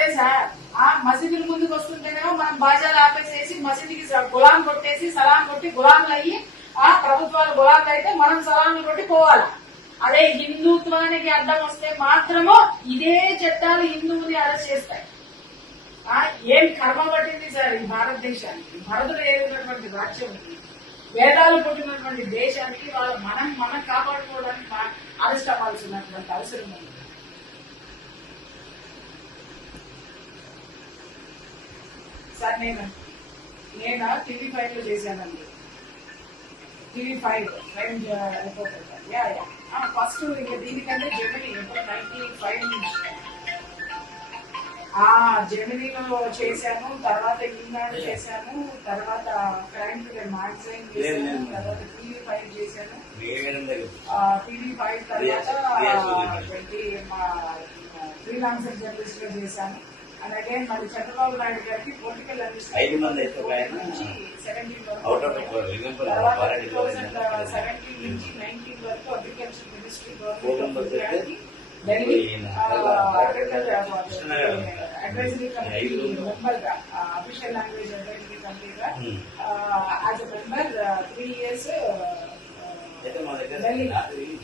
అదే సార్ ఆ మసీదుల ముందుకు వస్తుంటేనేమో మనం బాజాలు ఆపేసేసి మసీదుకి గులాం కొట్టేసి సలాం కొట్టి గులాంలు అయ్యి ఆ ప్రభుత్వాలు గులాంలు అయితే మనం సలాంలు కొట్టి పోవాలి. అదే హిందుత్వానికి అడ్డం వస్తే మాత్రము ఇదే చట్టాలు హిందువుని అరెస్ట్ చేస్తాయి. ఏం కర్మ పట్టింది సార్ ఈ భారతదేశానికి? భరతుడు ఏదైనటువంటి రాజ్యం ఉంది, వేదాలు పుట్టినటువంటి దేశానికి మనం కాపాడుకోవడానికి అరెస్ట్ అవ్వాల్సినటువంటి అవసరం ఉంది. సార్ నేను TV5 లో చేశానండి. TV5 reporter. ఫస్ట్ దీనికంటే జెమినీ ఎప్పుడు 95 నుంచి జెమినీలో చేశాను, తర్వాత ఈనాడు చేశాను, తర్వాత క్రైమ్ మ్యాగజైన్ చేశాను, తర్వాత TV5 చేశాను. TV5 తర్వాత ఫ్రీలాన్సర్ జర్నలిస్ట్ గా చేశాను. అలాగే మళ్ళీ చంద్రబాబు నాయుడు గారికి పొలిటికల్ అడ్మినిస్ట్రేషన్ 17 వరకు, తర్వాత 2017 నుంచి 19 వరకు agriculture ministry government Delhi advisory committee member గా, అఫీషియల్ లాంగ్వేజ్ అడ్వైజరీ కమిటీగా as a member 3 years Delhi.